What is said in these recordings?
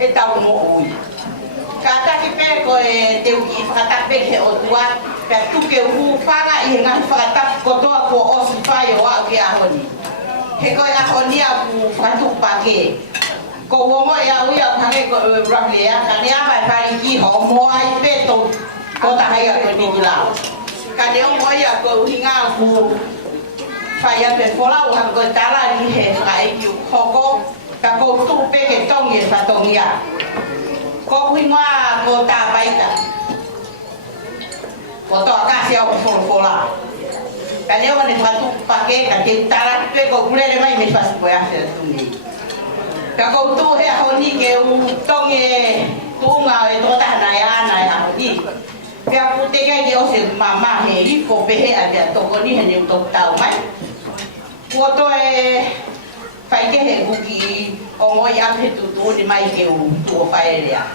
e tau mo ui. Ka taki pe ko e te uki whakatap pe ke o tua, pe tuke uhu whanga i he ngahi whakatap kotoa ko osi whai o au ke ahoni. He koe ahoni a ku whakatuk pake. Ko wongo e au ia pange ko raklea, ka ne amai pari ki ho moa i pe to ko tahai a ko ni lao. Ka ne o moa ia ko hinga ku whai a pe whola o hako tala ni he ka e ki hoko, ka ko tu pe ke tongi e whatongia. Ko hinga ko ta baita. Ko to akasi au whola. Ka ne o ne whatuk pake, ka te tala pe ko kulele mai me whasipo e ase tuni. Ka koutu he ahoni ke tonge tunga e tota na ya na ya ahoni. Pea putega ke o se mama he i ko pehe a pea toko ni he ne utok tau mai. Kuoto e whaike he kuki o ngoi ape tutu ni mai ke u tuo whaerea.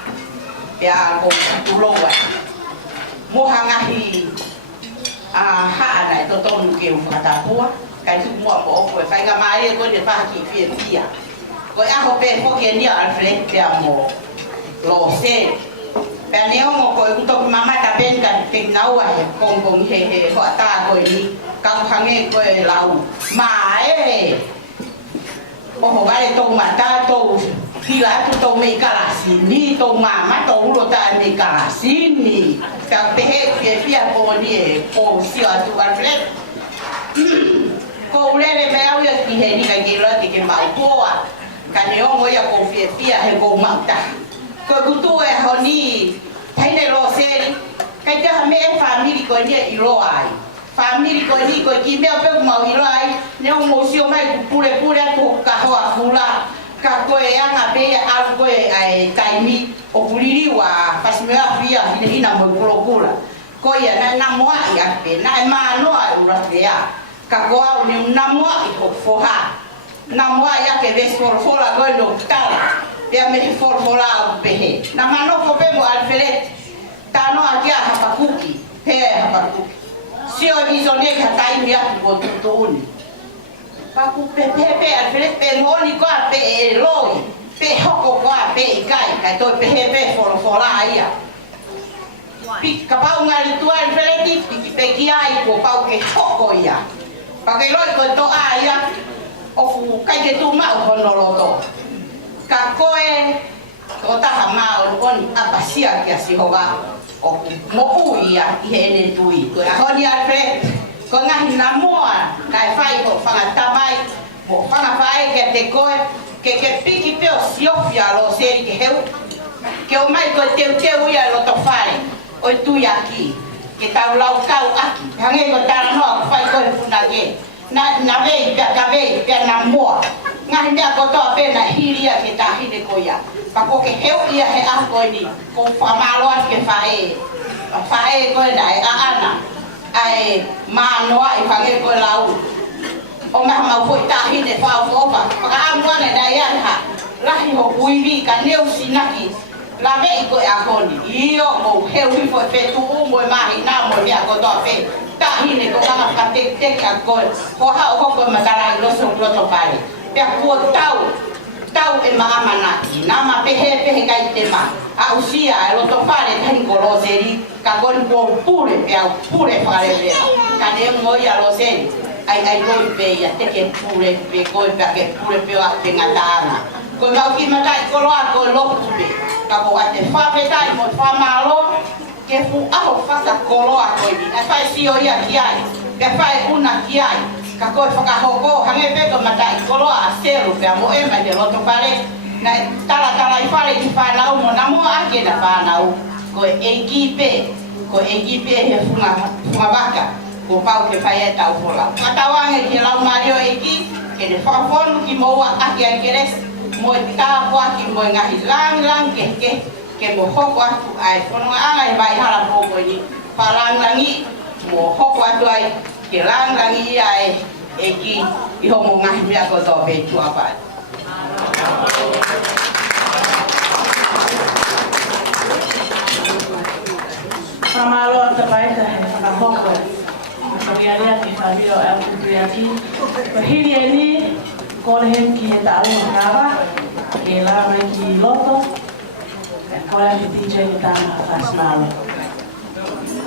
Pea ko tuloa. Moha ngahi haana e totonu ke u whakatapua. Kai tu mua mo opo e whainga maare ko ne whaki fie pia. Ko aho pe hoki ni Alfred pe amo lo se pe neo mo ko to mama ta ben kan te naua he kong he ho ta ko ni ka hange ko lau ma e o ho vale to mata to kila to me kalasi ni to mama to ulo ta me kalasi ni ka pe he pia ko ni ko si atu Alfred ko ulele me au ya ki he ni ka ki lo ti ke mau poa Kaneo ya confia pia he go mata. Ko kutu e honi taine lo seri. Kai ta me family ko ni i lo ai. Family ko ni ko ki me pe mau i lo ai. Ne o mo si o mai pure to ka ho akula. Ka ko e anga pe al ko e ai taimi o puliri wa pasmea pia ni ina mo kula. Ko ya na mo ia pe na ma no ai ura pia. Ka ko au ni na mo i ho foha. Na moa ia ke ves forfola goi no tala pia me forfola au pehe na mano ko pe mo Alfred tano akia hapakuki he hapakuki sio bizone ka tai mia ko tutuni paku pe Alfred pe moni ko pe loi pe hoko ko pe kai ka to pe forfola ia pi ka pau ngali tu Alfred pe ki ai ko pau ke hoko ia pa ke loi ko to ia o kai ke tu ma o noloto ka koe o ta ma o kon apasia ke si hoga o mo uia i ene tui ko a honi Alfred ko ngahi na moa kai fai ko fanga tamai mo fanga fai ke te koe ke piki pe o siofia lo seri ke heu ke o mai ko te uia lo to fai o tu aki ke tau lau kau aki hange ko tara no fai ko funage na vei pe na moa ngahi mea ko toa pe na hiria ke tahi de koia pa ko ke heu ia he a ko ni ko whamaloa ke whae ko dai a ana ai ma noa i whange ko lau o maha mau foi tahi de whao fofa paka amuane dai anha lahi ho kuiwi ka neu sinaki la vei ko a koni io mo heu i foi pe tu mo mahi na mo mea ko toa pe tahi ne ko kama ka tek a ko ha o ko matara lo so ploto pare pe ko tau e maamana na ma pehe kai te ma a usia lo to pare tan ko lo seri ka kon ko pure pare le ka ne mo ya lo seri ai lo pe ya te ke pure pe ko pe pure pe a pe ngatana ko ma ki mata ko lo pure ka ko ate fa pe tai mo fa malo ke fu aho fasa koloa ko ni e fai si o ia kiai ke fai una kiai ka ko whakahoko hange pe ko mata koloa a seru pe mo e mai de loto pare na tala i fare ki whanau mo na mo ake na whanau ko ekipe he funga waka ko pau ke whai e tau hola katawange ke lau mario eki ke de whakafonu ki mo wa ake a keres mo e tāpua ki mo ngahi lang ke mo hoko atu ai kono anga vai hala popo ni palangangi mo hoko atu ai ke langangi ai eki i homo ngahi mea ko to be tu apa Pamalo ta baita he na hoko Pagyaria ki Fabio el Kutriati Pahili ni ko hen ki ta ngava ke la mai ki loto Hola, que DJ que está más malo.